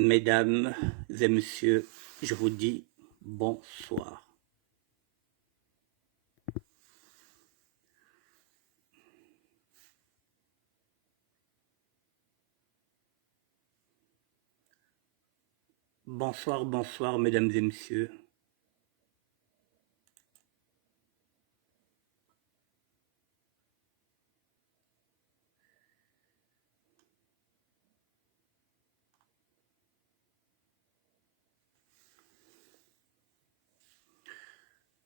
Mesdames et messieurs, je vous dis bonsoir. Bonsoir, bonsoir, mesdames et messieurs.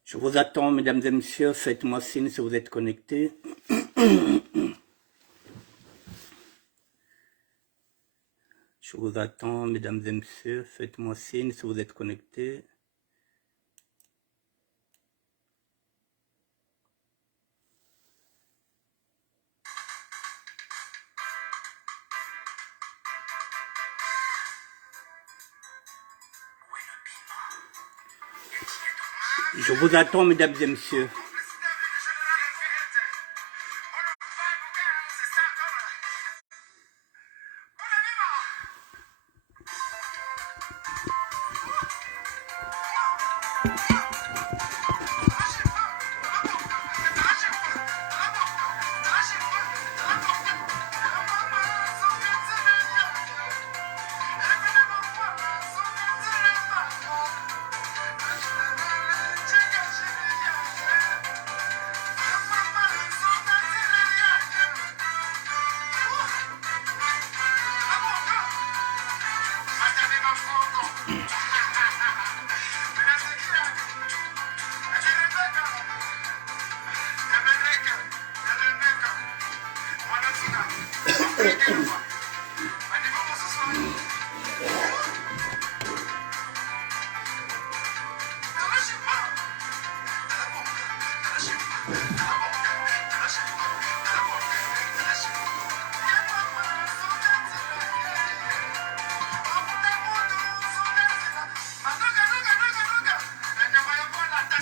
Je vous attends, mesdames et messieurs, faites-moi signe si vous êtes connectés. Je vous attends, mesdames et messieurs, faites-moi signe si vous êtes connectés. Je vous attends, mesdames et messieurs.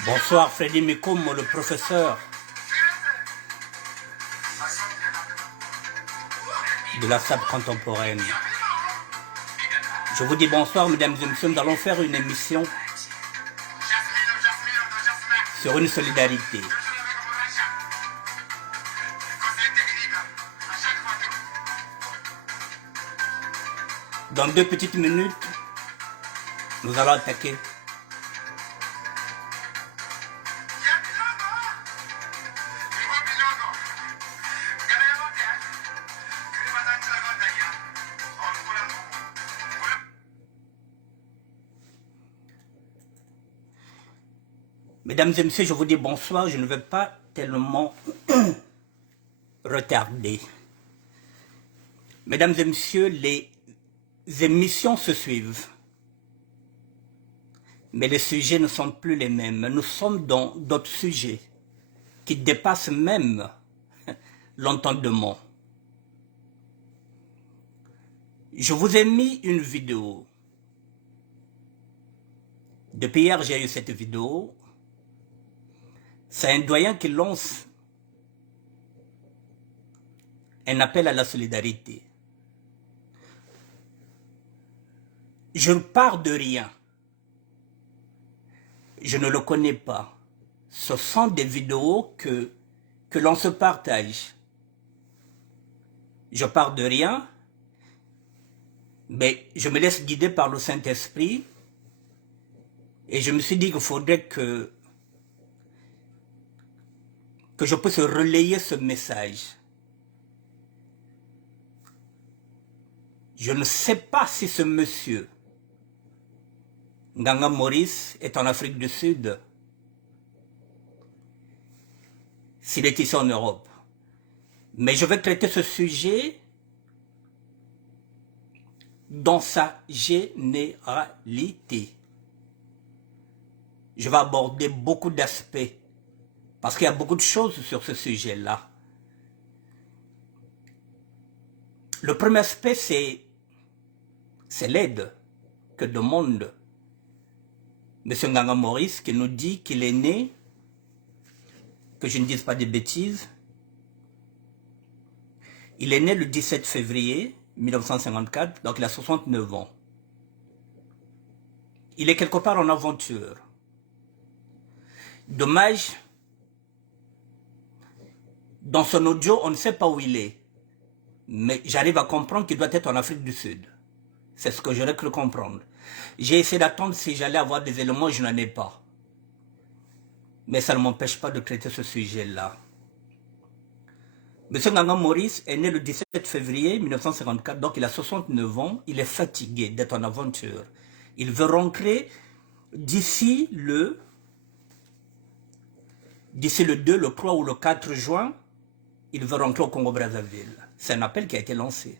Bonsoir Freddy Mikomo, le professeur de la SAP contemporaine. Je vous dis bonsoir mesdames et messieurs, nous allons faire une émission sur une solidarité. Dans 2 petites minutes, nous allons attaquer. Mesdames et messieurs, je vous dis bonsoir, je ne vais pas tellement retarder. Mesdames et messieurs, les émissions se suivent, mais les sujets ne sont plus les mêmes. Nous sommes dans d'autres sujets qui dépassent même l'entendement. Je vous ai mis une vidéo. Depuis hier, j'ai eu cette vidéo. C'est un doyen qui lance un appel à la solidarité. Je pars de rien. Je ne le connais pas. Ce sont des vidéos que l'on se partage. Je pars de rien, mais je me laisse guider par le Saint-Esprit et je me suis dit qu'il faudrait que je puisse relayer ce message. Je ne sais pas si ce monsieur, Nganga Maurice, est en Afrique du Sud, s'il est ici en Europe. Mais je vais traiter ce sujet dans sa généralité. Je vais aborder beaucoup d'aspects, parce qu'il y a beaucoup de choses sur ce sujet-là. Le premier aspect, c'est l'aide que demande M. Nganga Maurice, qui nous dit qu'il est né, que je ne dise pas de bêtises, il est né le 17 février 1954, donc il a 69 ans. Il est quelque part en aventure. Dommage, dans son audio, on ne sait pas où il est. Mais j'arrive à comprendre qu'il doit être en Afrique du Sud. C'est ce que j'aurais cru comprendre. J'ai essayé d'attendre si j'allais avoir des éléments, je n'en ai pas. Mais ça ne m'empêche pas de traiter ce sujet-là. Monsieur Nganga Maurice est né le 17 février 1954, donc il a 69 ans. Il est fatigué d'être en aventure. Il veut rentrer d'ici le 2, le 3 ou le 4 juin. Il veut rentrer au Congo-Brazzaville. C'est un appel qui a été lancé.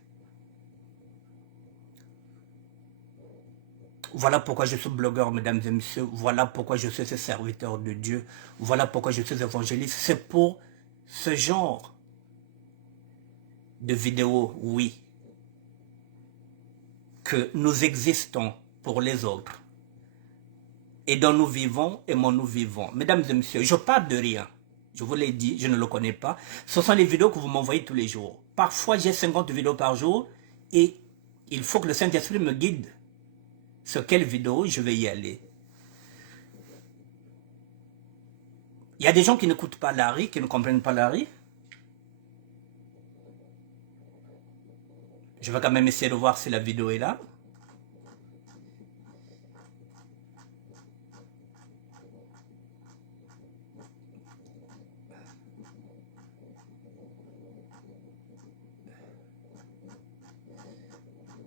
Voilà pourquoi je suis blogueur, mesdames et messieurs. Voilà pourquoi je suis ce serviteur de Dieu. Voilà pourquoi je suis évangéliste. C'est pour ce genre de vidéos, oui, que nous existons pour les autres. Et dont nous vivons, et moi nous vivons. Mesdames et messieurs, je parle de rien. Je vous l'ai dit, je ne le connais pas. Ce sont les vidéos que vous m'envoyez tous les jours. Parfois, j'ai 50 vidéos par jour et il faut que le Saint-Esprit me guide sur quelle vidéo je vais y aller. Il y a des gens qui n'écoutent pas Larry, qui ne comprennent pas Larry. Je vais quand même essayer de voir si la vidéo est là.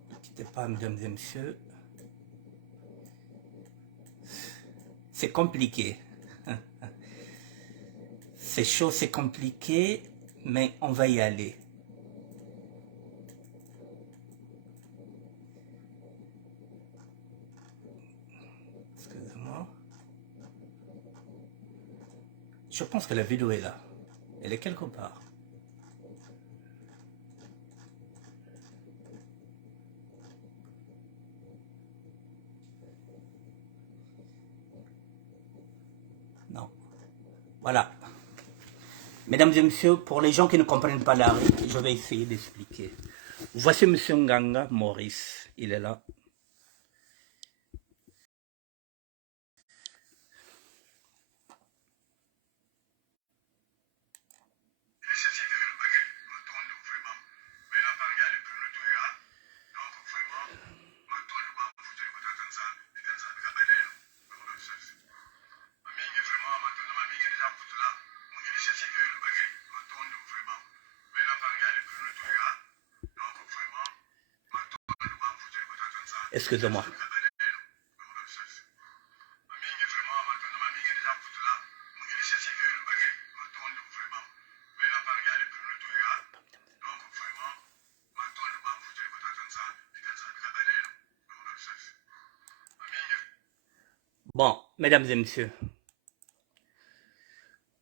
Ne quittez pas, mesdames et messieurs. C'est compliqué. C'est chaud, c'est compliqué, mais on va y aller. Excusez-moi. Je pense que la vidéo est là. Elle est quelque part. Non. Voilà. Mesdames et messieurs, pour les gens qui ne comprennent pas l'art, je vais essayer d'expliquer. Voici M. Nganga Maurice. Il est là. Excusez-moi. Bon, mesdames et messieurs.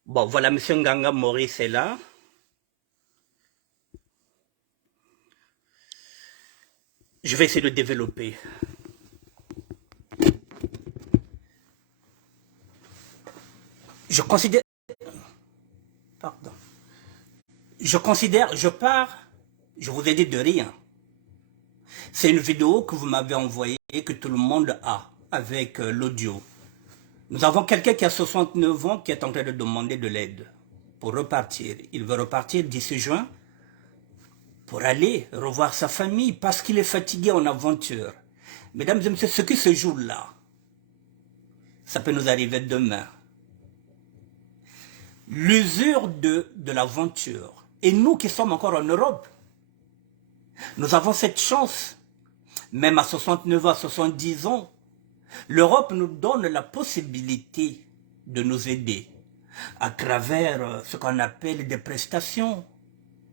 Bon, voilà, M. Nganga Maurice est là. Je vais essayer de développer. Je considère... Pardon. Je pars, je vous ai dit de rien. C'est une vidéo que vous m'avez envoyée et que tout le monde a avec l'audio. Nous avons quelqu'un qui a 69 ans qui est en train de demander de l'aide pour repartir. Il veut repartir d'ici juin pour aller revoir sa famille parce qu'il est fatigué en aventure. Mesdames et messieurs, ce qui se joue là, ça peut nous arriver demain. L'usure de l'aventure. Et nous qui sommes encore en Europe, nous avons cette chance, même à 69 ans, à 70 ans, l'Europe nous donne la possibilité de nous aider à travers ce qu'on appelle des prestations,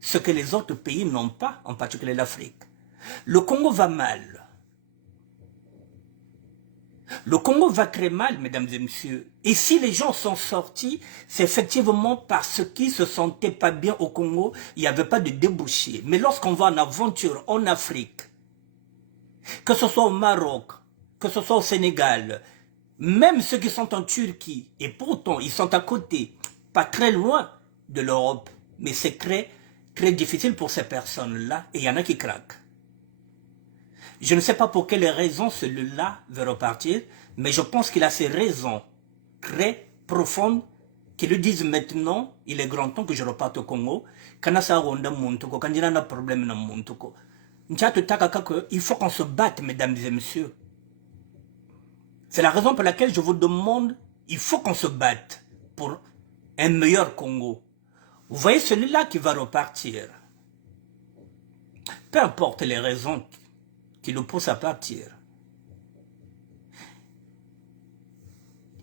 ce que les autres pays n'ont pas, en particulier l'Afrique. Le Congo va mal. Le Congo va très mal, mesdames et messieurs. Et si les gens sont sortis, c'est effectivement parce qu'ils se sentaient pas bien au Congo, il n'y avait pas de débouché. Mais lorsqu'on va en aventure en Afrique, que ce soit au Maroc, que ce soit au Sénégal, même ceux qui sont en Turquie, et pourtant ils sont à côté, pas très loin de l'Europe, mais c'est très, très difficile pour ces personnes-là, et il y en a qui craquent. Je ne sais pas pour quelles raisons celui-là veut repartir, Mais je pense qu'il a ses raisons très profondes qui lui disent maintenant, il est grand temps que je reparte au Congo. Quand on a un problème dans le il faut qu'on se batte, mesdames et messieurs. C'est la raison pour laquelle je vous demande, il faut qu'on se batte pour un meilleur Congo. Vous voyez celui-là qui va repartir. Peu importe les raisons qui le poussent à partir.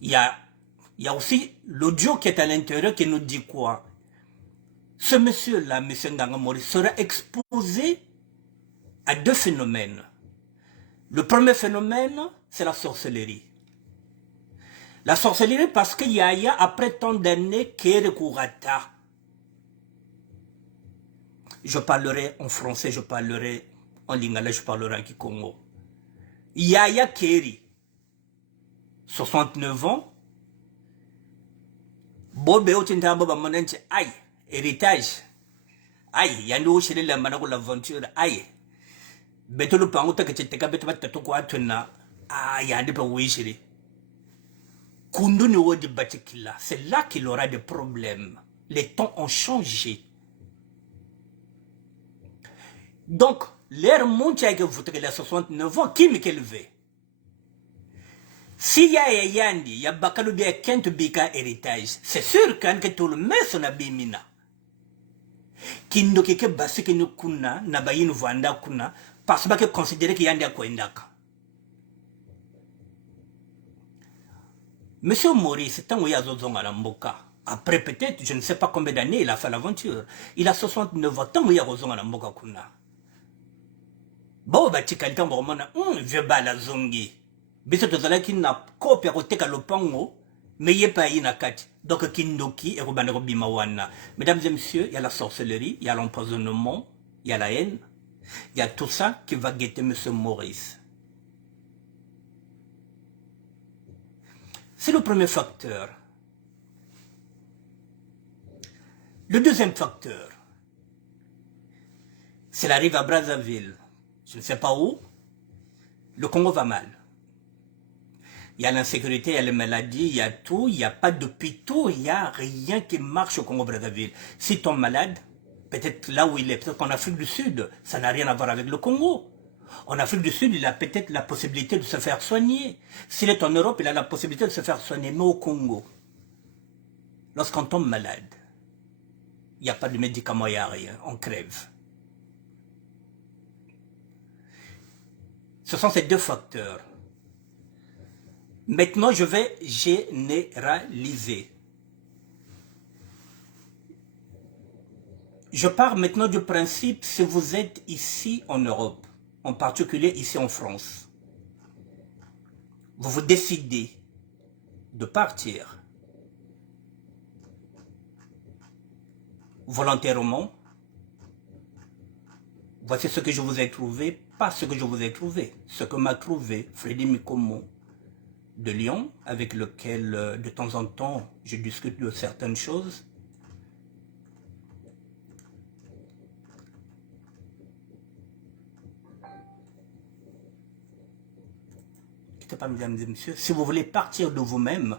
Il y a aussi l'audio qui est à l'intérieur qui nous dit quoi? Ce monsieur-là, M. Nganga Maurice, sera exposé à deux phénomènes. Le premier phénomène, c'est la sorcellerie. La sorcellerie parce qu'il y a après tant d'années, Kere Kurata. Je parlerai en français, je parlerai en lingala, je parlerai en kikongo. Yaya Keri, 69 ans. Bobe Otinta Boba Monenche, aïe, héritage. Aïe, Yando Chile la Manago l'aventure, aïe. Beto le Pangota que tu t'es capé de Toko Atuna, aïe, Yandi pa Wishiri. Kundu ni wodi Batikila, c'est là qu'il aura des problèmes. Les temps ont changé. Donc, l'air mondial que vous avez 69 ans, qui m'est élevé? Si y a Yandi, il y a Bakalo de Kent Bika héritage, c'est sûr que tout le monde son abimina. Kindo keke basi que nous kuna, nabayin vanda kuna, parce que considérer qu'il y a un Kwendaka. Monsieur Maurice, tant qu'il y a Zozong à la Mboka, après peut-être, je ne sais pas combien d'années il a fait l'aventure, il a 69 ans, tant qu'il y a Zozong à la Mboka kuna. Bon, bah, tu quelqu'un vraiment, vieux bala zongi. Biso tozala ki na kopia koteka lopango, mais yé pas inakati. Donc kindoki et robanero bimawana. Mesdames et messieurs, il y a la sorcellerie, il y a l'empoisonnement, il y a la haine, il y a tout ça qui va guetter monsieur Maurice. C'est le premier facteur. Le deuxième facteur, c'est la rive à Brazzaville. Je ne sais pas où, le Congo va mal. Il y a l'insécurité, il y a les maladies, il y a tout, il n'y a pas d'hôpitaux, il n'y a rien qui marche au Congo-Brazzaville. Si tu es malade, peut-être là où il est, peut-être qu'en Afrique du Sud, ça n'a rien à voir avec le Congo. En Afrique du Sud, il a peut-être la possibilité de se faire soigner. S'il est en Europe, il a la possibilité de se faire soigner. Mais au Congo, lorsqu'on tombe malade, il n'y a pas de médicaments, il n'y a rien, on crève. Ce sont ces deux facteurs. Maintenant, je vais généraliser. Je pars maintenant du principe, si vous êtes ici en Europe, en particulier ici en France, vous vous décidez de partir volontairement. Voici ce que je vous ai trouvé, pas ce que je vous ai trouvé, ce que m'a trouvé Freddy Mikomo de Lyon, avec lequel de temps en temps je discute de certaines choses. Quittez pas, mesdames et messieurs, si vous voulez partir de vous-même,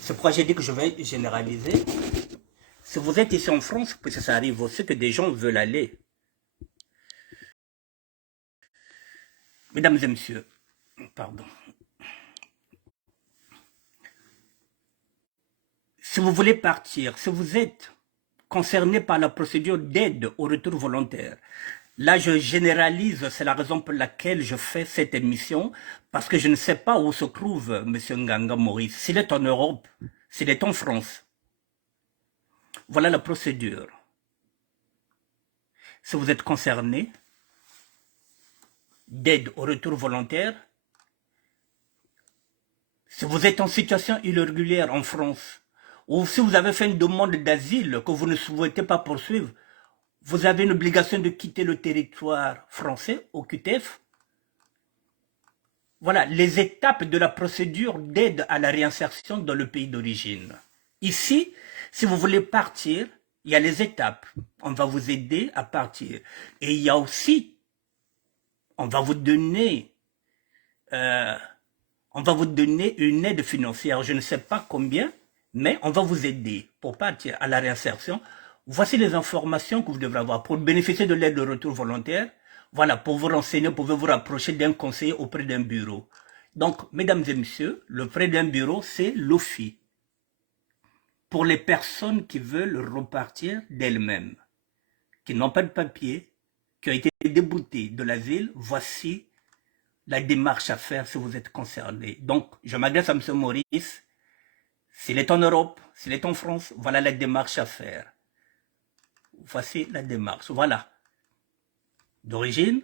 c'est pourquoi j'ai dit que je vais généraliser. Si vous êtes ici en France, parce que ça arrive aussi que des gens veulent aller. Mesdames et messieurs, pardon. Si vous voulez partir, si vous êtes concerné par la procédure d'aide au retour volontaire, là je généralise, c'est la raison pour laquelle je fais cette émission, parce que je ne sais pas où se trouve M. Nganga Maurice. S'il est en Europe, s'il est en France, voilà la procédure. Si vous êtes concerné d'aide au retour volontaire, si vous êtes en situation irrégulière en France, ou si vous avez fait une demande d'asile que vous ne souhaitez pas poursuivre, vous avez une obligation de quitter le territoire français au QTF. Voilà les étapes de la procédure d'aide à la réinsertion dans le pays d'origine. Ici, si vous voulez partir, il y a les étapes. On va vous aider à partir. Et il y a aussi on va vous donner, euh, on va vous donner une aide financière, je ne sais pas combien, mais on va vous aider pour partir à la réinsertion. Voici les informations que vous devrez avoir pour bénéficier de l'aide de retour volontaire. Voilà, pour vous renseigner, vous pouvez vous rapprocher d'un conseiller auprès d'un bureau. Donc, mesdames et messieurs, le près d'un bureau, c'est l'OFI. Pour les personnes qui veulent repartir d'elles-mêmes, qui n'ont pas de papier, qui ont été déboutées de l'asile, voici la démarche à faire si vous êtes concerné. Donc, je m'adresse à M. Maurice. S'il est en Europe, s'il est en France, voilà la démarche à faire. Voici la démarche. Voilà. D'origine,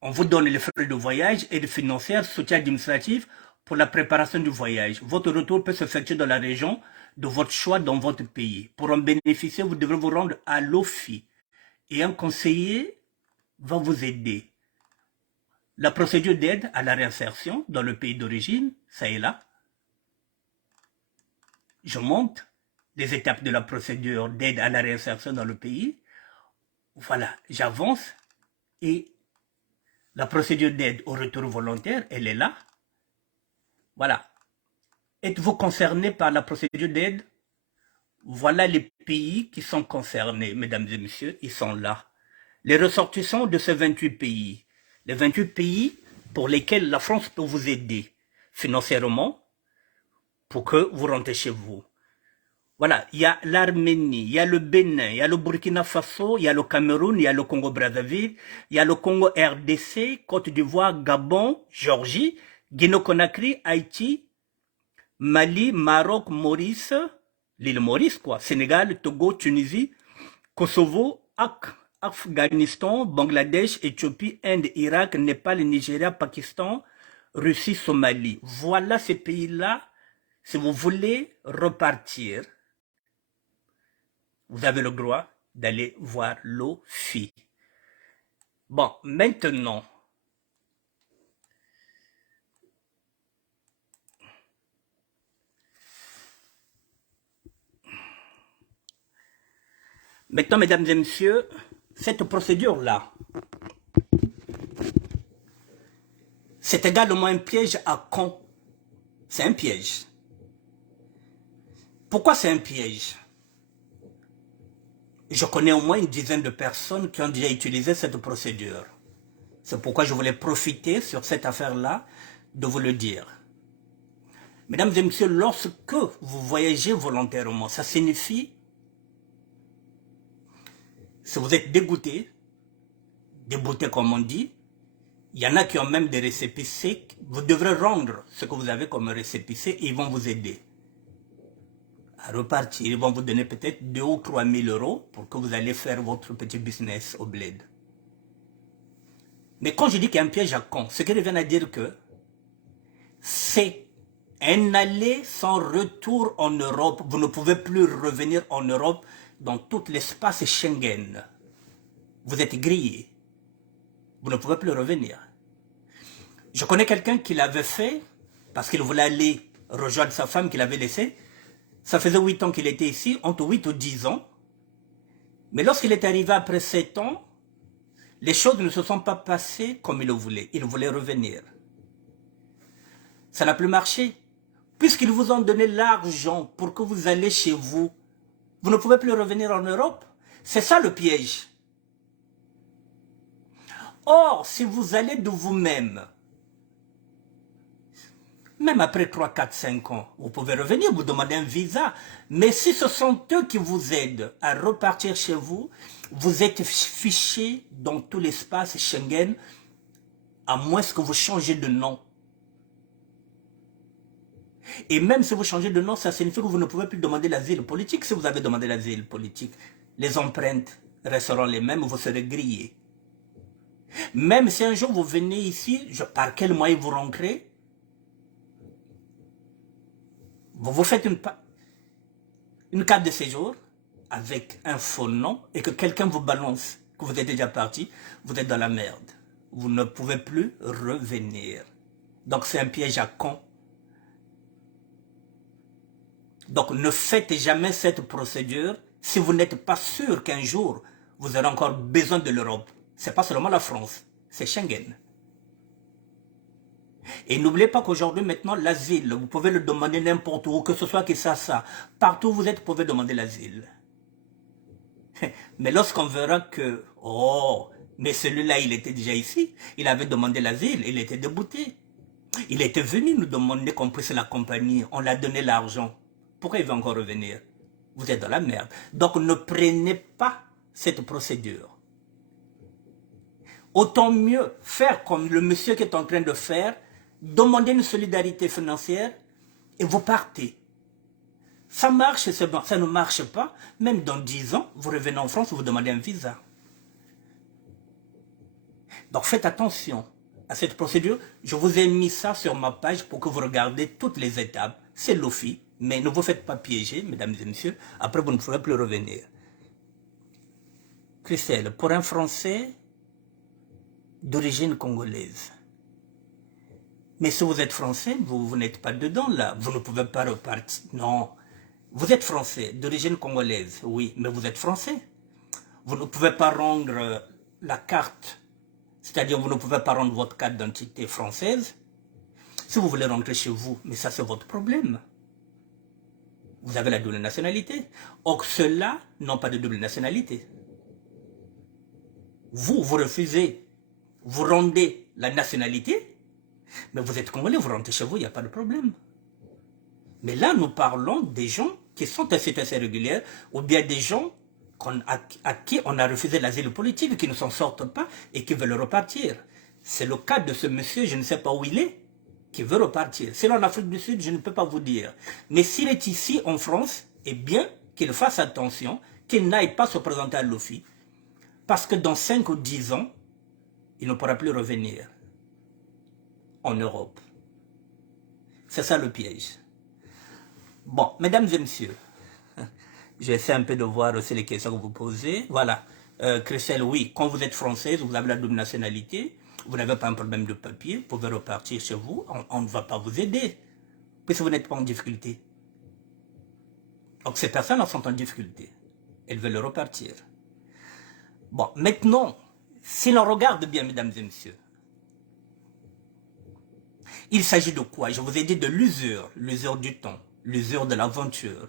on vous donne les frais de voyage, aide financière, soutien administratif pour la préparation du voyage. Votre retour peut s'effectuer dans la région de votre choix dans votre pays. Pour en bénéficier, vous devrez vous rendre à l'OFI et un conseiller va vous aider. La procédure d'aide à la réinsertion dans le pays d'origine, ça est là. Je monte les étapes de la procédure d'aide à la réinsertion dans le pays. Voilà, j'avance et la procédure d'aide au retour volontaire, elle est là. Voilà. Êtes-vous concerné par la procédure d'aide? Voilà les pays qui sont concernés, mesdames et messieurs, ils sont là. Les ressortissants de ces 28 pays. Les 28 pays pour lesquels la France peut vous aider financièrement pour que vous rentrez chez vous. Voilà, il y a l'Arménie, il y a le Bénin, il y a le Burkina Faso, il y a le Cameroun, il y a le Congo-Brazzaville, il y a le Congo RDC, Côte d'Ivoire, Gabon, Géorgie, Guinée-Conakry, Haïti, Mali, Maroc, Maurice, l'île Maurice quoi, Sénégal, Togo, Tunisie, Kosovo, Afghanistan, Bangladesh, Éthiopie, Inde, Irak, Népal, Nigeria, Pakistan, Russie, Somalie. Voilà ces pays-là. Si vous voulez repartir, vous avez le droit d'aller voir l'OFI. Bon, maintenant, mesdames et messieurs, cette procédure-là, c'est également un piège à con. C'est un piège. Pourquoi c'est un piège? Je connais au moins une dizaine de personnes qui ont déjà utilisé cette procédure. C'est pourquoi je voulais profiter sur cette affaire-là de vous le dire. Mesdames et messieurs, lorsque vous voyagez volontairement, ça signifie, si vous êtes dégoûté comme on dit, il y en a qui ont même des récépissés, vous devrez rendre ce que vous avez comme récépissé et ils vont vous aider à repartir. Ils vont vous donner peut-être 2 ou 3 000 euros pour que vous allez faire votre petit business au bled. Mais quand je dis qu'il y a un piège à con, ce qui revient à dire que c'est un aller sans retour en Europe. Vous ne pouvez plus revenir en Europe dans tout l'espace Schengen. Vous êtes grillé. Vous ne pouvez plus revenir. Je connais quelqu'un qui l'avait fait parce qu'il voulait aller rejoindre sa femme qu'il avait laissée. Ça faisait 8 ans qu'il était ici, entre 8 ou 10 ans. Mais lorsqu'il est arrivé après 7 ans, les choses ne se sont pas passées comme il le voulait. Il voulait revenir. Ça n'a plus marché. Puisqu'ils vous ont donné l'argent pour que vous alliez chez vous, vous ne pouvez plus revenir en Europe. C'est ça le piège. Or, si vous allez de vous-même, même après 3, 4, 5 ans, vous pouvez revenir, vous demander un visa. Mais si ce sont eux qui vous aident à repartir chez vous, vous êtes fiché dans tout l'espace Schengen, à moins que vous changez de nom. Et même si vous changez de nom, ça signifie que vous ne pouvez plus demander l'asile politique. Si vous avez demandé l'asile politique, les empreintes resteront les mêmes, vous serez grillé. Même si un jour vous venez ici, par quel moyen vous rentrez, vous vous faites une carte de séjour avec un faux nom et que quelqu'un vous balance que vous êtes déjà parti, vous êtes dans la merde. Vous ne pouvez plus revenir. Donc c'est un piège à con. Donc ne faites jamais cette procédure si vous n'êtes pas sûr qu'un jour vous aurez encore besoin de l'Europe. Ce n'est pas seulement la France, c'est Schengen. Et n'oubliez pas qu'aujourd'hui, maintenant, l'asile, vous pouvez le demander n'importe où, que ce soit Kinshasa. Partout où vous êtes, vous pouvez demander l'asile. Mais lorsqu'on verra que, oh, mais celui-là, il était déjà ici, il avait demandé l'asile, il était débouté. Il était venu nous demander qu'on puisse l'accompagner, on l'a donné l'argent. Pourquoi il va encore revenir? Vous êtes dans la merde. Donc ne prenez pas cette procédure. Autant mieux faire comme le monsieur qui est en train de faire, demander une solidarité financière et vous partez. Ça marche, c'est bon. Ça ne marche pas. Même dans 10 ans, vous revenez en France, vous demandez un visa. Donc faites attention à cette procédure. Je vous ai mis ça sur ma page pour que vous regardiez toutes les étapes. C'est l'OFI, mais ne vous faites pas piéger, mesdames et messieurs. Après, vous ne pourrez plus revenir. Christelle, pour un Français d'origine congolaise, mais si vous êtes Français, vous n'êtes pas dedans là. Vous ne pouvez pas repartir. Non. Vous êtes Français d'origine congolaise, oui, mais vous êtes Français. Vous ne pouvez pas rendre la carte, c'est-à-dire vous ne pouvez pas rendre votre carte d'identité française si vous voulez rentrer chez vous, mais ça c'est votre problème. Vous avez la double nationalité. Or ceux-là n'ont pas de double nationalité. Vous refusez, vous rendez la nationalité, mais vous êtes congolais, vous rentrez chez vous, il n'y a pas de problème. Mais là, nous parlons des gens qui sont en situation régulière ou bien des gens à qui on a refusé l'asile politique, qui ne s'en sortent pas et qui veulent repartir. C'est le cas de ce monsieur, je ne sais pas où il est, qui veut repartir. C'est en Afrique du Sud, je ne peux pas vous dire. Mais s'il est ici en France, eh bien, qu'il fasse attention, qu'il n'aille pas se présenter à l'OFI, parce que dans 5 ou 10 ans, il ne pourra plus revenir en Europe. C'est ça le piège. Bon, mesdames et messieurs, j'essaie un peu de voir aussi les questions que vous posez. Voilà. Christelle, oui, quand vous êtes française, vous avez la double nationalité, vous n'avez pas un problème de papier, vous pouvez repartir chez vous, on ne va pas vous aider, puisque vous n'êtes pas en difficulté. Donc ces personnes sont en difficulté. Elles veulent repartir. Bon, maintenant, si l'on regarde bien, mesdames et messieurs, il s'agit de quoi? Je vous ai dit de l'usure du temps, l'usure de l'aventure.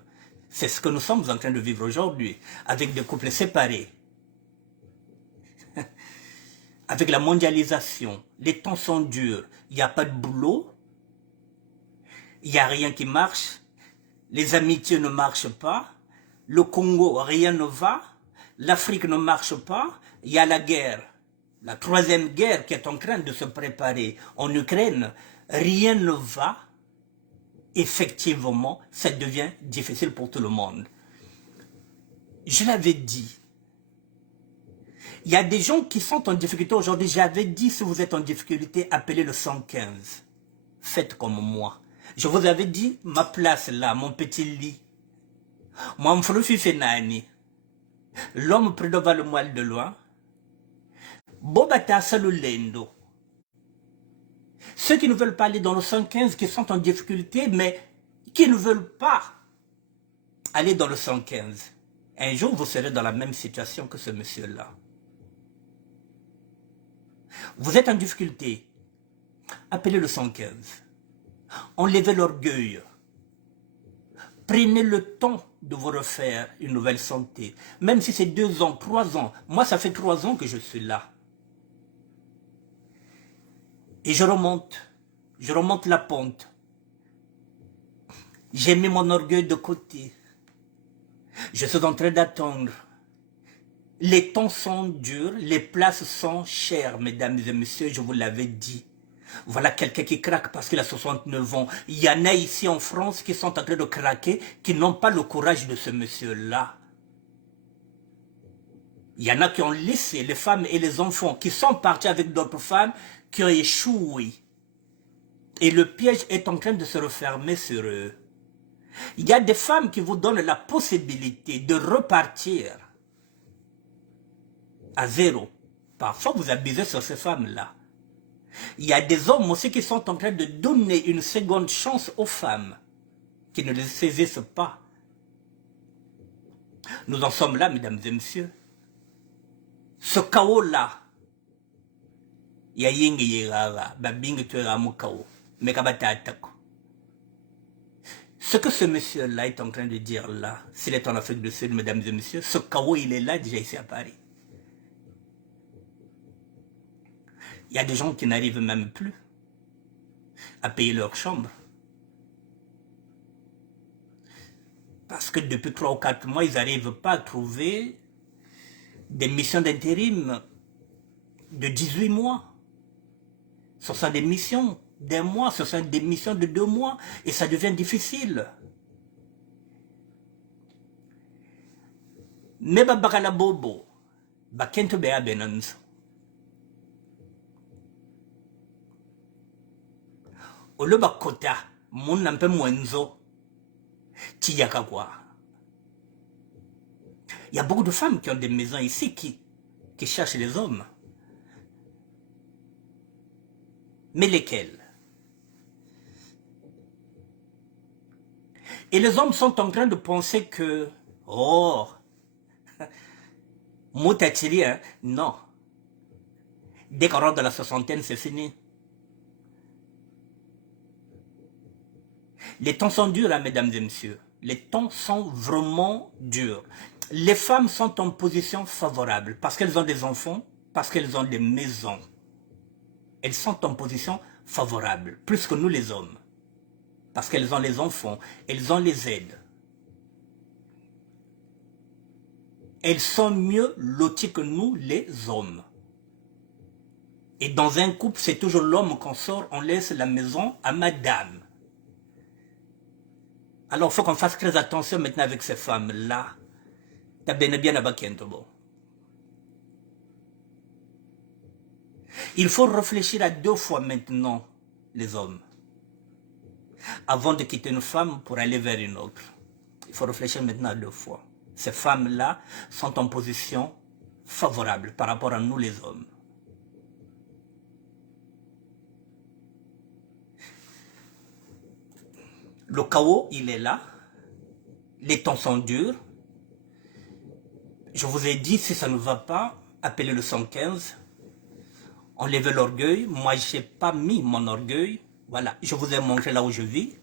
C'est ce que nous sommes en train de vivre aujourd'hui, avec des couples séparés. Avec la mondialisation, les temps sont durs, il n'y a pas de boulot, il n'y a rien qui marche, les amitiés ne marchent pas, le Congo, rien ne va, l'Afrique ne marche pas, il y a la guerre, la troisième guerre qui est en train de se préparer en Ukraine, rien ne va, effectivement, ça devient difficile pour tout le monde. Je l'avais dit. Il y a des gens qui sont en difficulté aujourd'hui. J'avais dit, si vous êtes en difficulté, appelez le 115. Faites comme moi. Je vous avais dit, ma place là, mon petit lit. Moi, l'homme près devant le moelle de loin. Bobata Salulendo. Ceux qui ne veulent pas aller dans le 115, qui sont en difficulté, mais qui ne veulent pas aller dans le 115. Un jour, vous serez dans la même situation que ce monsieur-là. Vous êtes en difficulté, appelez le 115. Enlevez l'orgueil. Prenez le temps de vous refaire une nouvelle santé. Même si c'est 2 ans, 3 ans. Moi, ça fait 3 ans que je suis là. Et je remonte la pente. J'ai mis mon orgueil de côté. Je suis en train d'attendre. Les temps sont durs, les places sont chères, mesdames et messieurs, je vous l'avais dit. Voilà quelqu'un qui craque parce qu'il a 69 ans. Il y en a ici en France qui sont en train de craquer, qui n'ont pas le courage de ce monsieur-là. Il y en a qui ont laissé les femmes et les enfants, qui sont partis avec d'autres femmes, qui ont échoué. Et le piège est en train de se refermer sur eux. Il y a des femmes qui vous donnent la possibilité de repartir à zéro. Parfois, vous abusez sur ces femmes-là. Il y a des hommes aussi qui sont en train de donner une seconde chance aux femmes qui ne les saisissent pas. Nous en sommes là, mesdames et messieurs. Ce chaos-là, ya yingi yigara babingi tuera mukao mekabata atako. Ce que ce monsieur-là est en train de dire là, s'il est en Afrique du Sud, mesdames et messieurs, ce chaos, il est là déjà ici à Paris. Il y a des gens qui n'arrivent même plus à payer leur chambre. Parce que depuis 3 ou 4 mois, ils n'arrivent pas à trouver des missions d'intérim de 18 mois. Ce sont des missions d'1 mois, ce sont des missions de 2 mois, et ça devient difficile. Mais bakala bobo, bakento bea benanzo. Olo bakota, mon nampe mwenzo, tiyaka quoi. Il y a beaucoup de femmes qui ont des maisons ici qui cherchent les hommes. Mais lesquels? Et les hommes sont en train de penser que, oh, Moutachiri, hein? Non. Dès qu'on rentre dans la 60aine, c'est fini. Les temps sont durs, hein, mesdames et messieurs. Les temps sont vraiment durs. Les femmes sont en position favorable parce qu'elles ont des enfants, parce qu'elles ont des maisons. Elles sont en position favorable, plus que nous les hommes. Parce qu'elles ont les enfants, elles ont les aides. Elles sont mieux loties que nous, les hommes. Et dans un couple, c'est toujours l'homme qu'on sort, on laisse la maison à madame. Alors, il faut qu'on fasse très attention maintenant avec ces femmes-là. T'as bien à Bakentobo. Il faut réfléchir à 2 fois maintenant, les hommes, avant de quitter une femme pour aller vers une autre. Il faut réfléchir maintenant à 2 fois. Ces femmes-là sont en position favorable par rapport à nous les hommes. Le chaos, il est là. Les temps sont durs. Je vous ai dit, si ça ne va pas, appelez le 115. Enlevez l'orgueil. Moi, je n'ai pas mis mon orgueil. Voilà, je vous ai montré là où je vis.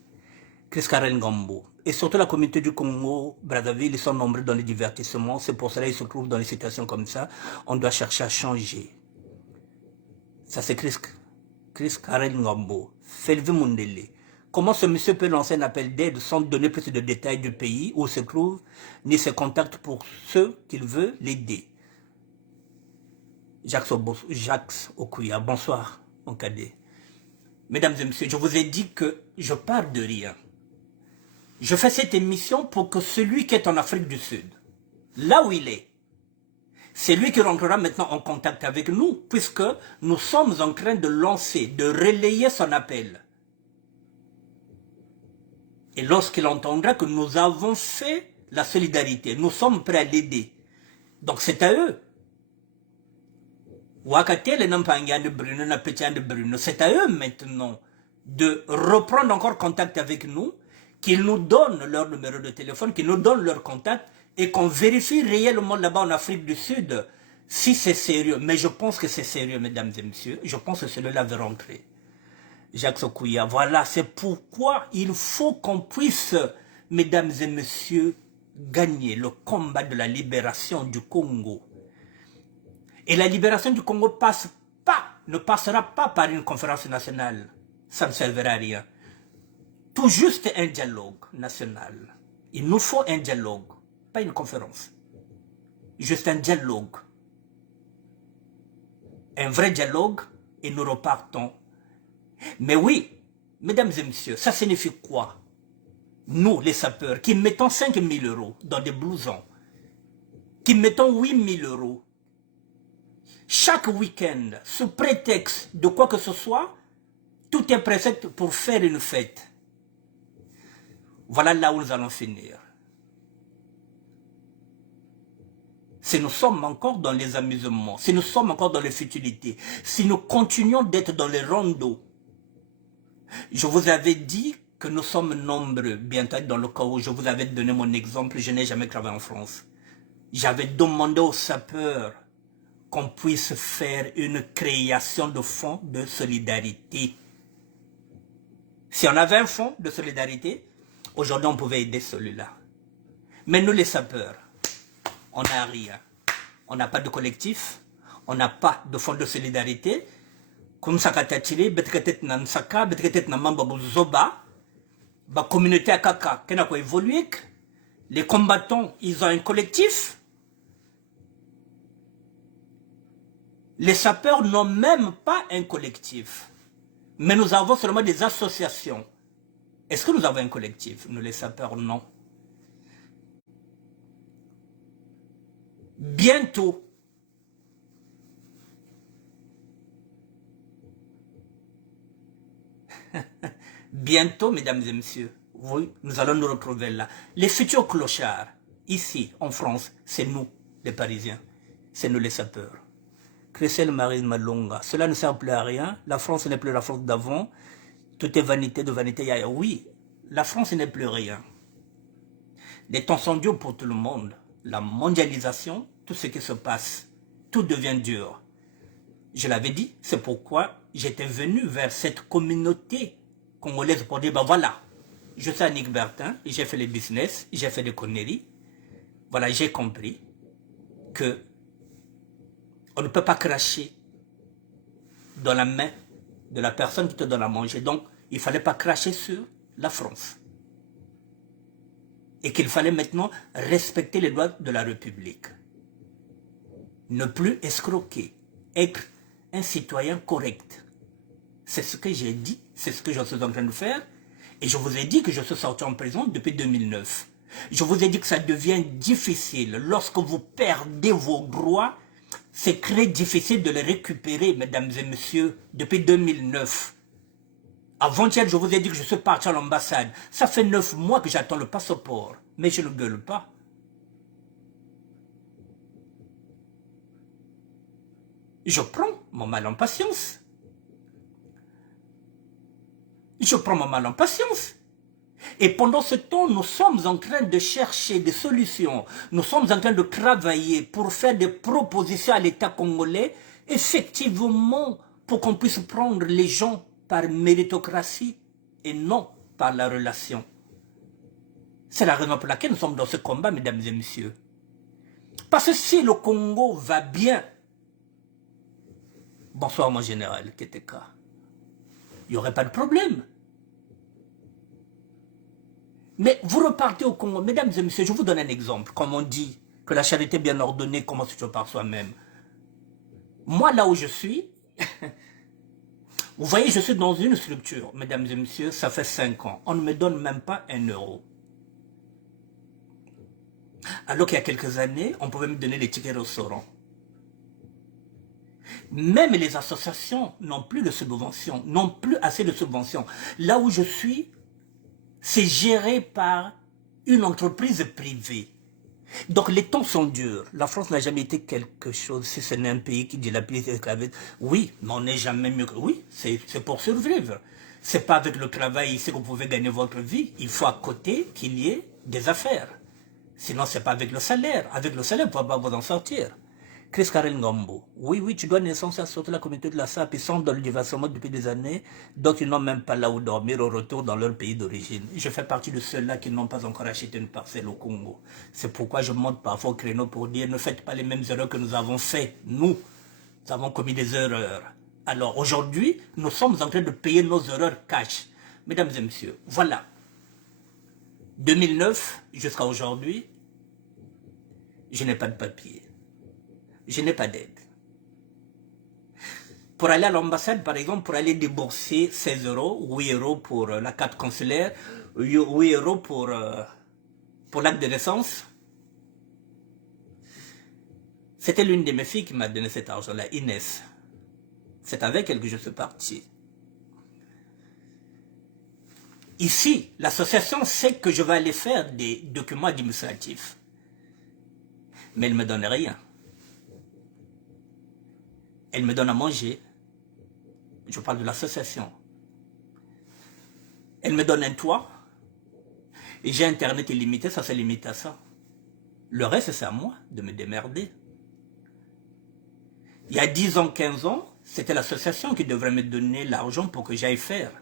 Chris Karen Gambo. Et surtout la communauté du Congo, Brazzaville, ils sont nombreux dans les divertissements. C'est pour cela qu'ils se trouvent dans des situations comme ça. On doit chercher à changer. Ça, c'est Chris Karen Gambo. Felve Mundele. Comment ce monsieur peut lancer un appel d'aide sans donner plus de détails du pays où il se trouve, ni ses contacts pour ceux qu'il veut l'aider? Jacques Okuya, bonsoir, mon cadet. Mesdames et messieurs, je vous ai dit que je pars de rien. Je fais cette émission pour que celui qui est en Afrique du Sud, là où il est, c'est lui qui rentrera maintenant en contact avec nous, puisque nous sommes en train de lancer, de relayer son appel. Et lorsqu'il entendra que nous avons fait la solidarité, nous sommes prêts à l'aider. Donc c'est à eux. C'est à eux maintenant de reprendre encore contact avec nous, qu'ils nous donnent leur numéro de téléphone, qu'ils nous donnent leur contact et qu'on vérifie réellement là-bas en Afrique du Sud si c'est sérieux. Mais je pense que c'est sérieux, mesdames et messieurs. Je pense que celui-là va rentrer. Jacques Soukouya, voilà, c'est pourquoi il faut qu'on puisse, mesdames et messieurs, gagner le combat de la libération du Congo. Et la libération du Congo ne passera pas par une conférence nationale. Ça ne servira à rien. Tout juste un dialogue national. Il nous faut un dialogue, pas une conférence. Juste un dialogue. Un vrai dialogue et nous repartons. Mais oui, mesdames et messieurs, ça signifie quoi? Nous, les sapeurs, qui mettons 5 000 € dans des blousons, qui mettons 8 000 € chaque week-end, sous prétexte de quoi que ce soit, tout est prêt pour faire une fête. Voilà là où nous allons finir. Si nous sommes encore dans les amusements, si nous sommes encore dans les futilités, si nous continuons d'être dans les rondeaux, je vous avais dit que nous sommes nombreux, bientôt dans le chaos. Je vous avais donné mon exemple, je n'ai jamais travaillé en France. J'avais demandé aux sapeurs, qu'on puisse faire une création de fonds de solidarité. Si on avait un fonds de solidarité, aujourd'hui on pouvait aider celui-là. Mais nous les sapeurs, on n'a rien. On n'a pas de collectif, on n'a pas de fonds de solidarité. Comme ça, la communauté a kaka, qui n'a pas évolué. Les combattants, ils ont un collectif. Les sapeurs n'ont même pas un collectif. Mais nous avons seulement des associations. Est-ce que nous avons un collectif? Nous, les sapeurs, non. Bientôt, bientôt, mesdames et messieurs, oui, nous allons nous retrouver là. Les futurs clochards, ici, en France, c'est nous, les Parisiens. C'est nous, les sapeurs. Christelle Marie Malonga, cela ne sert plus à rien. La France n'est plus la France d'avant. Tout est vanité de vanité. Oui, la France n'est plus rien. Les temps sont durs pour tout le monde. La mondialisation, tout ce qui se passe, tout devient dur. Je l'avais dit, c'est pourquoi j'étais venu vers cette communauté congolaise pour dire, ben voilà, je suis Annick Bertin, j'ai fait les business, j'ai fait des conneries. Voilà, j'ai compris que on ne peut pas cracher dans la main de la personne qui te donne à manger. Donc, il ne fallait pas cracher sur la France. Et qu'il fallait maintenant respecter les lois de la République. Ne plus escroquer. Être un citoyen correct. C'est ce que j'ai dit, c'est ce que je suis en train de faire. Et je vous ai dit que je suis sorti en prison depuis 2009. Je vous ai dit que ça devient difficile. Lorsque vous perdez vos droits, c'est très difficile de les récupérer, mesdames et messieurs, depuis 2009. Avant-hier, je vous ai dit que je suis parti à l'ambassade. Ça fait 9 mois que j'attends le passeport. Mais je ne gueule pas. Je prends mon mal en patience. Je prends mon mal en patience. Et pendant ce temps, nous sommes en train de chercher des solutions. Nous sommes en train de travailler pour faire des propositions à l'État congolais, effectivement, pour qu'on puisse prendre les gens par méritocratie et non par la relation. C'est la raison pour laquelle nous sommes dans ce combat, mesdames et messieurs. Parce que si le Congo va bien, bonsoir mon général Keteka, il n'y aurait pas de problème. Mais vous repartez au Congo, mesdames et messieurs, je vous donne un exemple. Comme on dit que la charité bien ordonnée commence toujours par soi-même. Moi, là où je suis, vous voyez, je suis dans une structure, mesdames et messieurs, ça fait 5 ans. On ne me donne même pas 1 euro. Alors qu'il y a quelques années, on pouvait me donner les tickets restaurants. Même les associations n'ont plus de subventions, n'ont plus assez de subventions. Là où je suis, c'est géré par une entreprise privée. Donc les temps sont durs. La France n'a jamais été quelque chose, si ce n'est un pays qui dilapide l'esclavage. Oui, mais on n'est jamais mieux que... Oui, c'est pour survivre. C'est pas avec le travail ici que vous pouvez gagner votre vie. Il faut à côté qu'il y ait des affaires. Sinon, c'est pas avec le salaire. Avec le salaire, vous ne pouvez pas vous en sortir. Chris Karen Ngombo. Oui, oui, tu dois naissance à sortir la communauté de la SAP. Ils sont dans le diversement depuis des années. Donc, ils n'ont même pas là où dormir au retour dans leur pays d'origine. Je fais partie de ceux-là qui n'ont pas encore acheté une parcelle au Congo. C'est pourquoi je monte parfois au créneau pour dire ne faites pas les mêmes erreurs que nous avons fait. Nous avons commis des erreurs. Alors, aujourd'hui, nous sommes en train de payer nos erreurs cash. Mesdames et messieurs, voilà. 2009 jusqu'à aujourd'hui, je n'ai pas de papier. Je n'ai pas d'aide. Pour aller à l'ambassade, par exemple, pour aller débourser 16 euros, 8 euros pour la carte consulaire, 8 euros pour l'acte de naissance, c'était l'une de mes filles qui m'a donné cet argent-là, Inès. C'est avec elle que je suis parti. Ici, l'association sait que je vais aller faire des documents administratifs. Mais elle ne me donne rien. Elle me donne à manger. Je parle de l'association. Elle me donne un toit. Et j'ai Internet illimité, ça se limite à ça. Le reste, c'est à moi de me démerder. Il y a 10 ans, 15 ans, c'était l'association qui devrait me donner l'argent pour que j'aille faire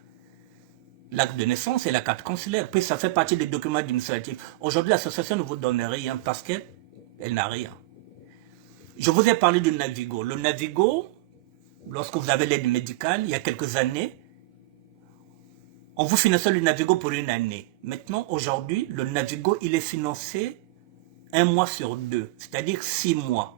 l'acte de naissance et la carte consulaire. Puis ça fait partie des documents administratifs. Aujourd'hui, l'association ne vous donne rien parce qu'elle n'a rien. Je vous ai parlé du Navigo. Le Navigo, lorsque vous avez l'aide médicale, il y a quelques années, on vous finançait le Navigo pour une année. Maintenant, aujourd'hui, le Navigo, il est financé 1 mois sur 2, c'est-à-dire 6 mois.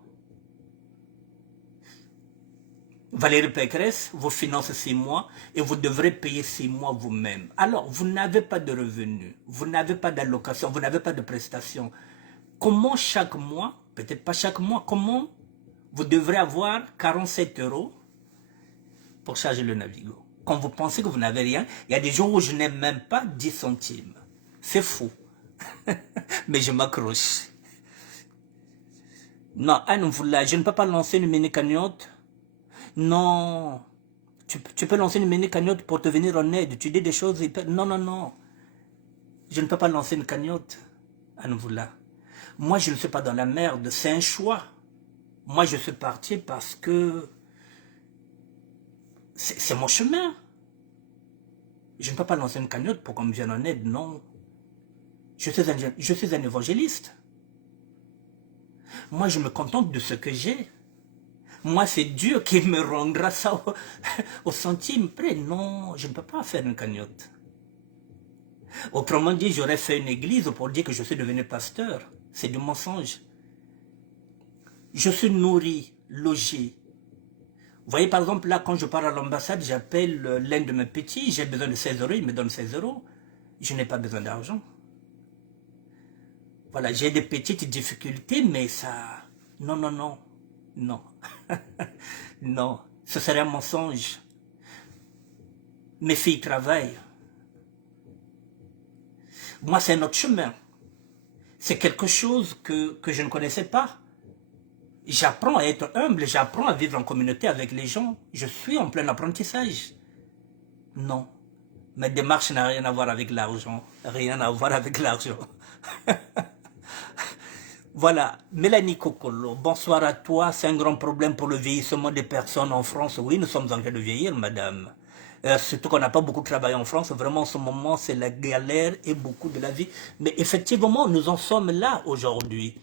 Valérie Pécresse vous finance 6 mois et vous devrez payer 6 mois vous-même. Alors, vous n'avez pas de revenus, vous n'avez pas d'allocation, vous n'avez pas de prestations. Comment chaque mois, peut-être pas chaque mois, comment vous devrez avoir 47 € pour charger le Navigo? Quand vous pensez que vous n'avez rien, il y a des jours où je n'ai même pas 10 centimes. C'est fou. Mais je m'accroche. Non, Anne, je ne peux pas lancer une mini-cagnotte. Non. Tu peux lancer une mini-cagnotte pour te venir en aide. Tu dis des choses hyper... Non, non, non. Je ne peux pas lancer une cagnotte. Anne, moi, je ne suis pas dans la merde. C'est un choix. Moi, je suis parti parce que... C'est mon chemin. Je ne peux pas lancer une cagnotte pour qu'on me vienne en aide, non. Je suis un évangéliste. Moi, je me contente de ce que j'ai. Moi, c'est Dieu qui me rendra ça au centime près. Non, je ne peux pas faire une cagnotte. Autrement dit, j'aurais fait une église pour dire que je suis devenu pasteur. C'est du mensonge. Je suis nourri, logé. Vous voyez, par exemple, là, quand je pars à l'ambassade, j'appelle l'un de mes petits, j'ai besoin de 16 €, il me donne 16 €. Je n'ai pas besoin d'argent. Voilà, j'ai des petites difficultés, mais ça... Non, non, non. Non. Non. Ce serait un mensonge. Mes filles travaillent. Moi, c'est un autre chemin. C'est quelque chose que je ne connaissais pas. J'apprends à être humble, j'apprends à vivre en communauté avec les gens. Je suis en plein apprentissage. Non. Ma démarche n'a rien à voir avec l'argent. Rien à voir avec l'argent. Voilà, Mélanie Kokolo, bonsoir à toi. C'est un grand problème pour le vieillissement des personnes en France. Oui, nous sommes en train de vieillir, madame. Surtout qu'on n'a pas beaucoup travaillé en France. Vraiment, en ce moment, c'est la galère et beaucoup de la vie. Mais effectivement, nous en sommes là aujourd'hui.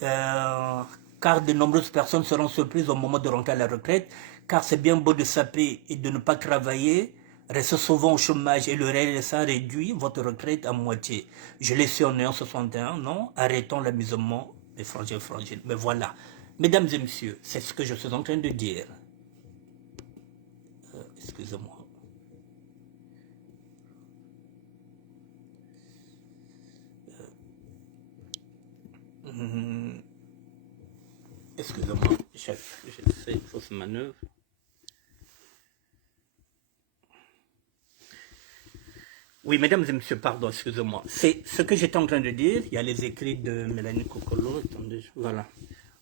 Car de nombreuses personnes seront surprises au moment de rentrer à la retraite, car c'est bien beau de saper et de ne pas travailler, rester souvent au chômage et le RSA réduit votre retraite à moitié. Je l'ai su en ayant 61, non? Arrêtons l'amusement des frangins fragiles. Mais voilà, mesdames et messieurs, c'est ce que je suis en train de dire. Excusez-moi. Excusez-moi, j'ai fait une fausse manœuvre. Oui, mesdames et messieurs, pardon, excusez-moi. C'est ce que j'étais en train de dire. Il y a les écrits de Mélanie Kokolo. Attendez, voilà.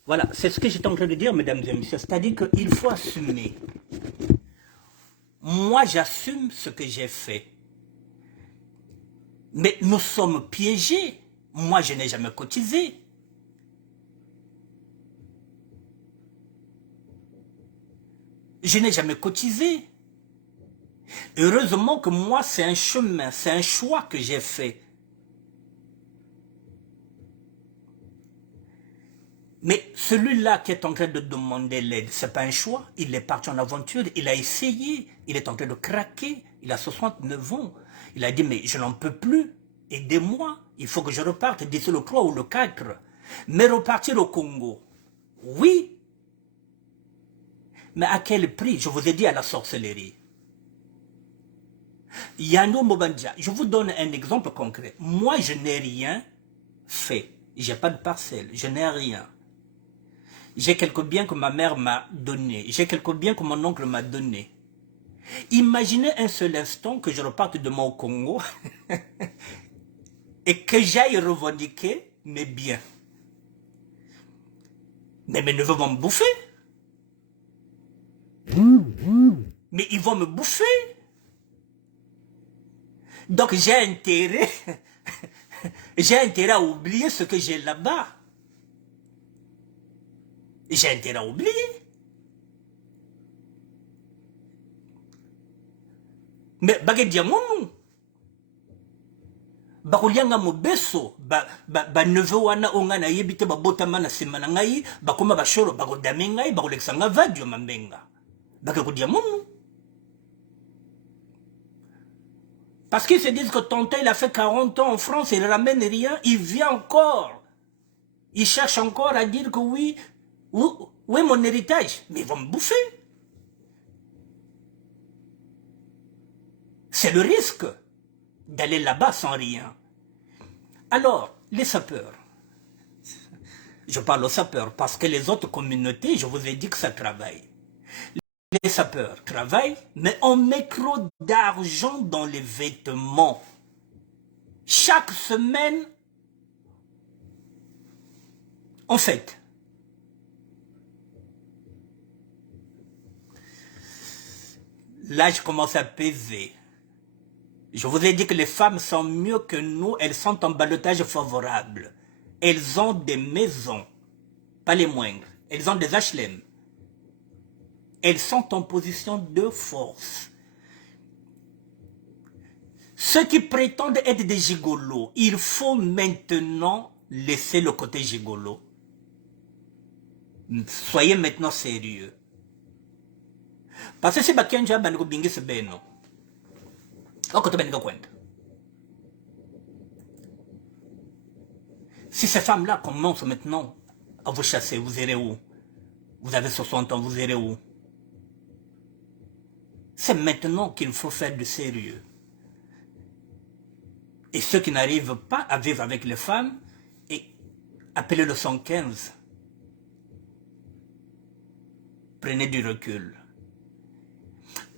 Voilà, c'est ce que j'étais en train de dire, mesdames et messieurs. C'est-à-dire qu'il faut assumer. Moi, j'assume ce que j'ai fait. Mais nous sommes piégés. Moi, je n'ai jamais cotisé. Je n'ai jamais cotisé. Heureusement que moi, c'est un chemin, c'est un choix que j'ai fait. Mais celui-là qui est en train de demander l'aide, ce n'est pas un choix. Il est parti en aventure, il a essayé, il est en train de craquer. Il a 69 ans. Il a dit, mais je n'en peux plus. Aidez-moi, il faut que je reparte d'ici le 3 ou le 4. Mais repartir au Congo, oui. Mais à quel prix? Je vous ai dit à la sorcellerie. Yannou Mobandia, je vous donne un exemple concret. Moi, je n'ai rien fait. Je n'ai pas de parcelle, je n'ai rien. J'ai quelques biens que ma mère m'a donné. J'ai quelques biens que mon oncle m'a donné. Imaginez un seul instant que je reparte demain au Congo et que j'aille revendiquer mes biens. Mais mes neveux vont me bouffer. Mais ils vont me bouffer. Donc j'ai intérêt à oublier ce que j'ai là-bas. J'ai intérêt à oublier. Mais bagé diamonu. Bakulianga mobeso ba neveu wana onga na yebite ba botama na sema na ngai bakoma bashoro bakodame ngai bakolekisa nga vadio mambenga bake kodia monu. Parce qu'ils se disent que tonton il a fait 40 ans en France, il ramène rien, il vient encore. Il cherche encore à dire que oui, où est mon héritage? Mais ils vont me bouffer. C'est le risque d'aller là-bas sans rien. Alors, les sapeurs, je parle aux sapeurs parce que les autres communautés, je vous ai dit que ça travaille. Les sapeurs travaillent, mais on met trop d'argent dans les vêtements. Chaque semaine, en fait, là je commence à peser. Je vous ai dit que les femmes sont mieux que nous, elles sont en ballottage favorable. Elles ont des maisons, pas les moindres, elles ont des HLM. Elles sont en position de force. Ceux qui prétendent être des gigolos, il faut maintenant laisser le côté gigolo. Soyez maintenant sérieux. Parce que si Bakenja Bango Bingi se beno, si ces femmes-là commencent maintenant à vous chasser, vous irez où? Vous avez 60 ans, vous irez où? C'est maintenant qu'il faut faire du sérieux. Et ceux qui n'arrivent pas à vivre avec les femmes, appelez le 115. Prenez du recul.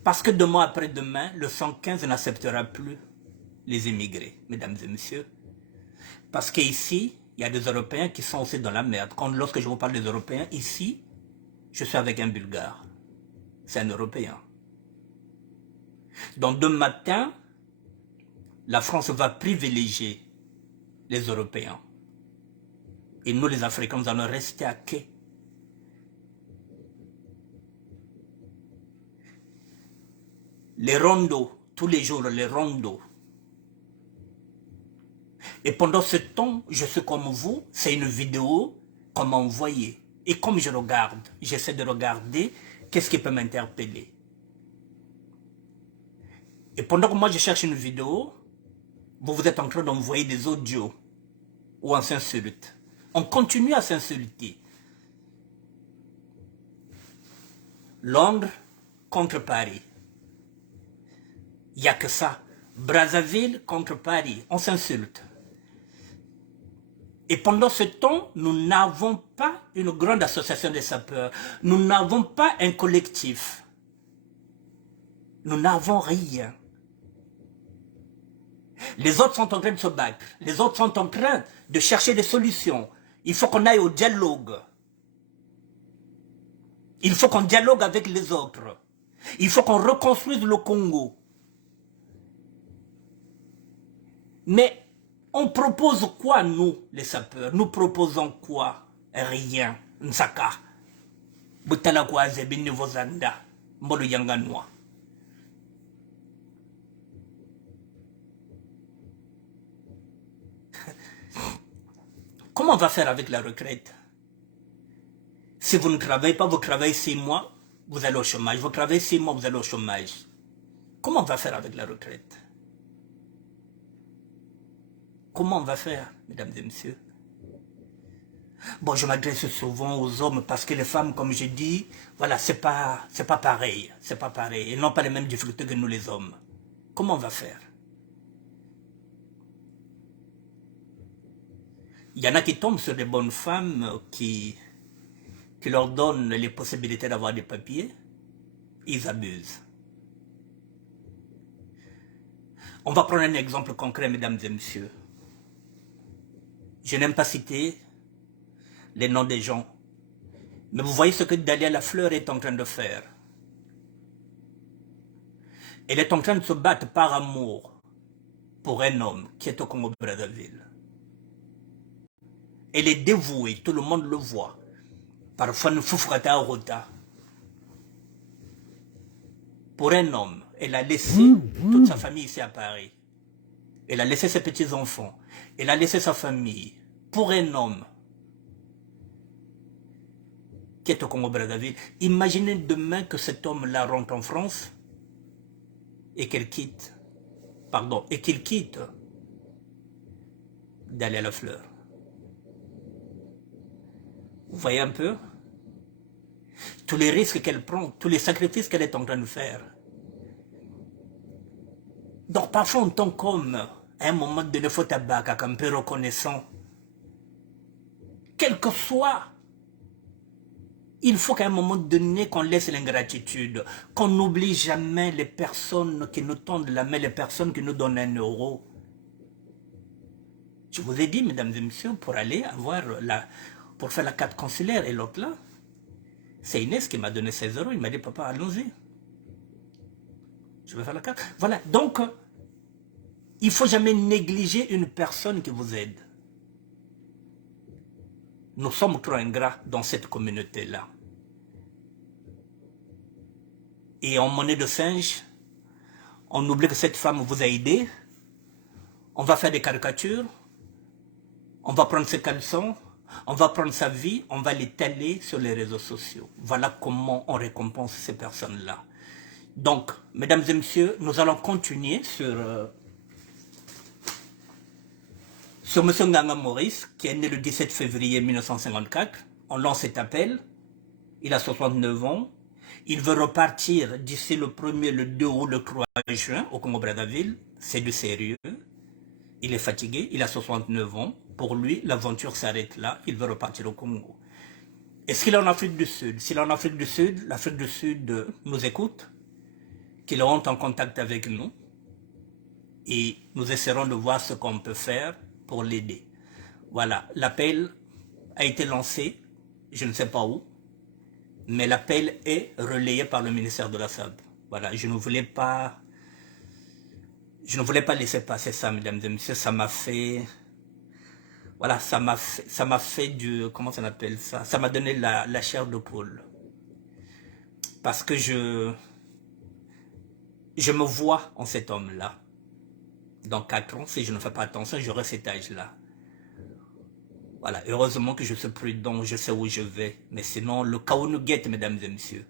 Parce que demain après-demain, le 115 n'acceptera plus les immigrés, mesdames et messieurs. Parce qu'ici, il y a des Européens qui sont aussi dans la merde. Lorsque je vous parle des Européens, ici, je suis avec un Bulgare. C'est un Européen. Donc demain matin, la France va privilégier les Européens. Et nous, les Africains, nous allons rester à quai. Les rondos, tous les jours, les rondos. Et pendant ce temps, je suis comme vous, c'est une vidéo qu'on m'a envoyée. Et comme je regarde, j'essaie de regarder qu'est-ce qui peut m'interpeller. Et pendant que moi je cherche une vidéo, vous êtes en train d'envoyer des audios où on s'insulte. On continue à s'insulter. Londres contre Paris. Il n'y a que ça. Brazzaville contre Paris. On s'insulte. Et pendant ce temps, nous n'avons pas une grande association des sapeurs. Nous n'avons pas un collectif. Nous n'avons rien. Les autres sont en train de se battre. Les autres sont en train de chercher des solutions. Il faut qu'on aille au dialogue. Il faut qu'on dialogue avec les autres. Il faut qu'on reconstruise le Congo. Mais on propose quoi, nous, les sapeurs? Nous proposons quoi? Rien. Nsaka. Butala kwa zebini vozanda. Mbolo yanganwa. Comment on va faire avec la retraite? Si vous ne travaillez pas, vous travaillez 6 mois, vous allez au chômage. Vous travaillez 6 mois, vous allez au chômage. Comment on va faire avec la retraite? Comment on va faire, mesdames et messieurs? Bon, je m'adresse souvent aux hommes parce que les femmes, comme je dis, voilà, c'est pas pareil. C'est pas pareil. Ils n'ont pas les mêmes difficultés que nous, les hommes. Comment on va faire? Il y en a qui tombent sur des bonnes femmes qui leur donnent les possibilités d'avoir des papiers. Ils abusent. On va prendre un exemple concret, mesdames et messieurs. Je n'aime pas citer les noms des gens. Mais vous voyez ce que Dalia Lafleur est en train de faire. Elle est en train de se battre par amour pour un homme qui est au Congo-Brazzaville. Elle est dévouée, tout le monde le voit. Parfois, nous foufrata rota. Pour un homme, elle a laissé toute sa famille ici à Paris. Elle a laissé ses petits-enfants. Elle a laissé sa famille pour un homme qui est au Congo-Brazzaville. Imaginez demain que cet homme-là rentre en France et qu'il quitte d'aller à la fleur. Vous voyez un peu tous les risques qu'elle prend, tous les sacrifices qu'elle est en train de faire. Donc parfois en tant qu'homme, à un moment donné, il faut être un peu reconnaissant. Quel que soit, il faut qu'à un moment donné qu'on laisse l'ingratitude, qu'on n'oublie jamais les personnes qui nous tendent la main, les personnes qui nous donnent 1 euro. Je vous ai dit, mesdames et messieurs, pour aller pour faire la carte consulaire, et l'autre là, c'est Inès qui m'a donné 16 euros. Il m'a dit, papa, allons-y. Je vais faire la carte. Voilà, donc, il ne faut jamais négliger une personne qui vous aide. Nous sommes trop ingrats dans cette communauté-là. Et en monnaie de singe, on oublie que cette femme vous a aidé. On va faire des caricatures. On va prendre ses caleçons. On va prendre sa vie. On va l'étaler sur les réseaux sociaux. Voilà comment on récompense ces personnes-là. Donc, mesdames et messieurs, nous allons continuer sur M. Nganga Maurice, qui est né le 17 février 1954. On lance cet appel. Il a 69 ans. Il veut repartir d'ici le 1er, le 2 ou le 3 juin au Congo-Brazzaville. C'est du sérieux. Il est fatigué. Il a 69 ans. Pour lui, l'aventure s'arrête là. Il veut repartir au Congo. Est-ce qu'il est en Afrique du Sud? S'il est en Afrique du Sud, l'Afrique du Sud nous écoute, qu'il rentre en contact avec nous et nous essaierons de voir ce qu'on peut faire pour l'aider. Voilà, l'appel a été lancé, je ne sais pas où, mais l'appel est relayé par le ministère de la SAB. Voilà, je ne voulais pas laisser passer ça, mesdames et messieurs. Ça m'a fait, voilà, ça m'a fait du, comment ça appelle ça? Ça m'a donné la chair de poule. Parce que je me vois en cet homme-là. Dans 4 ans, si je ne fais pas attention, j'aurai cet âge-là. Voilà, heureusement que je suis prudent, je sais où je vais. Mais sinon, le chaos nous guette, mesdames et messieurs.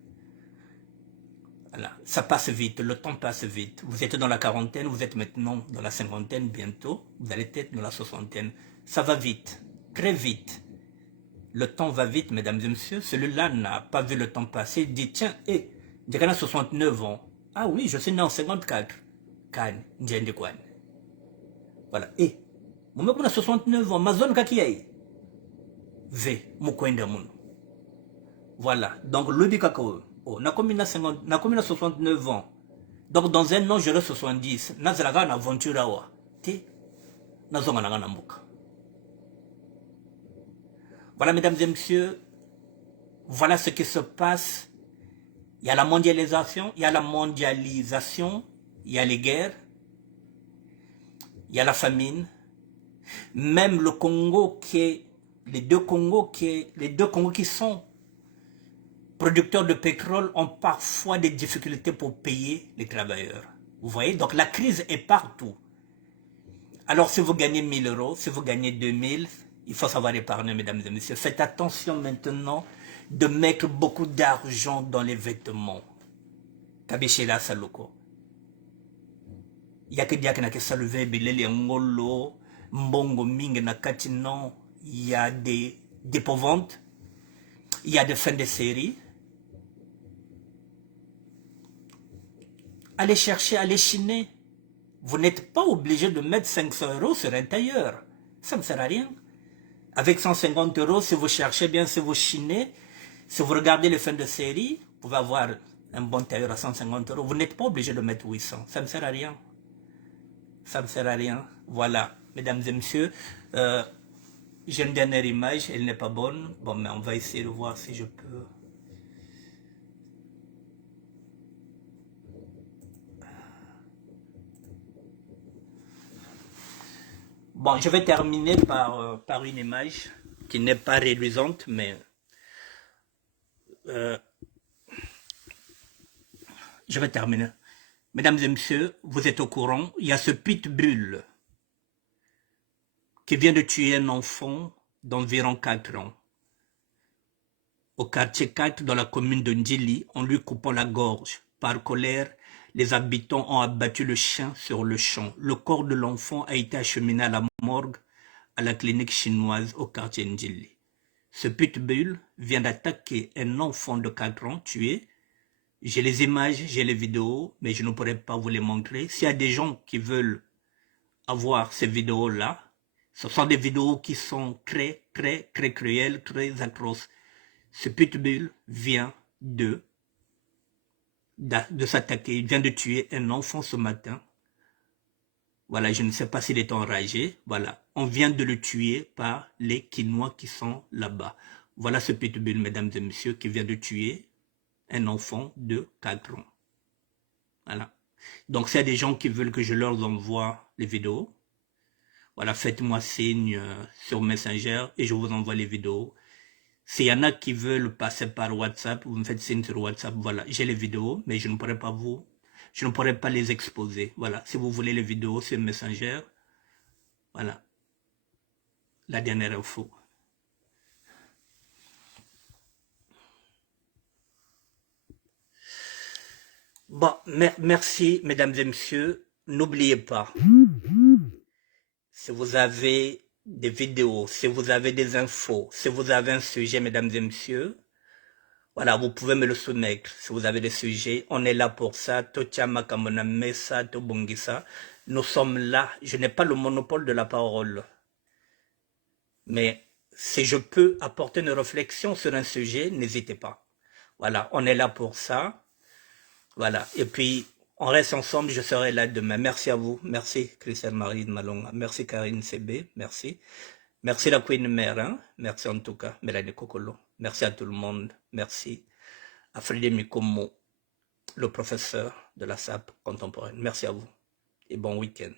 Voilà, ça passe vite, le temps passe vite. Vous êtes dans la quarantaine, vous êtes maintenant dans la cinquantaine, bientôt. Vous allez être dans la soixantaine. Ça va vite, très vite. Le temps va vite, mesdames et messieurs. Celui-là n'a pas vu le temps passer. Il dit, tiens, j'ai 69 ans. Ah oui, je suis né en 54. Kan, Ndjende Kwan. Voilà. Et, moi, je 69 ans. Ma zone kakiaï. V, Mukwenda Moun. Voilà. Donc, le Bikako. Oh, na komi na 69 ans. Donc, dans un an, j'aurai 70. Na zelaga na aventure awa. Ti. Na zonga na mbuka. Voilà, mesdames et messieurs. Voilà ce qui se passe. Il y a la mondialisation. Il y a les guerres. Il y a la famine. Même le Congo les deux Congos qui sont producteurs de pétrole ont parfois des difficultés pour payer les travailleurs. Vous voyez, donc la crise est partout. Alors si vous gagnez 1000 euros, si vous gagnez 2000, il faut savoir épargner, mesdames et messieurs. Faites attention maintenant de mettre beaucoup d'argent dans les vêtements. Kabeshela Saloko. Il y a que des gens qui salvent Belele Ngolo, Mbongo Ming Nakati, non. Il y a des dépôts-ventes, il y a des fins de série. Allez chercher, allez chiner. Vous n'êtes pas obligé de mettre 500 euros sur un tailleur. Ça ne sert à rien. Avec 150 euros, si vous cherchez bien, si vous chinez, si vous regardez les fins de série, vous pouvez avoir un bon tailleur à 150 euros. Vous n'êtes pas obligé de mettre 800. Ça ne sert à rien. Ça ne sert à rien. Voilà, mesdames et messieurs. J'ai une dernière image, elle n'est pas bonne. Bon, mais on va essayer de voir si je peux. Bon, je vais terminer par une image qui n'est pas réduisante, mais je vais terminer. Mesdames et messieurs, vous êtes au courant, il y a ce pitbull qui vient de tuer un enfant d'environ 4 ans. Au quartier 4 dans la commune de Ndjili, en lui coupant la gorge. Par colère, les habitants ont abattu le chien sur le champ. Le corps de l'enfant a été acheminé à la morgue à la clinique chinoise au quartier Ndjili. Ce pitbull vient d'attaquer un enfant de 4 ans tué. J'ai les images, j'ai les vidéos, mais je ne pourrais pas vous les montrer. S'il y a des gens qui veulent avoir ces vidéos-là, ce sont des vidéos qui sont très cruelles, très atroces. Ce pitbull vient de s'attaquer, il vient de tuer un enfant ce matin. Voilà, je ne sais pas s'il est enragé. Voilà, on vient de le tuer par les Quinois qui sont là-bas. Voilà ce pitbull, mesdames et messieurs, qui vient de tuer un enfant de 4 ans. Voilà. Donc, s'il y a des gens qui veulent que je leur envoie les vidéos, voilà, faites-moi signe sur Messenger et je vous envoie les vidéos. S'il y en a qui veulent passer par WhatsApp, vous me faites signe sur WhatsApp, voilà, j'ai les vidéos, mais je ne pourrais pas les exposer. Voilà, si vous voulez les vidéos sur Messenger, voilà, la dernière info. Bon, merci, mesdames et messieurs. N'oubliez pas, si vous avez des vidéos, si vous avez des infos, si vous avez un sujet, mesdames et messieurs, voilà, vous pouvez me le soumettre. Si vous avez des sujets, on est là pour ça. Nous sommes là. Je n'ai pas le monopole de la parole. Mais si je peux apporter une réflexion sur un sujet, n'hésitez pas. Voilà, on est là pour ça. Voilà, et puis on reste ensemble, je serai là demain. Merci à vous, merci Christiane Marie de Malonga, merci Karine CB, merci. Merci la Queen Mère, hein? Merci en tout cas, Mélanie Kokolo. Merci à tout le monde, merci à Frédéric Mikomo, le professeur de la SAP contemporaine. Merci à vous et bon week-end.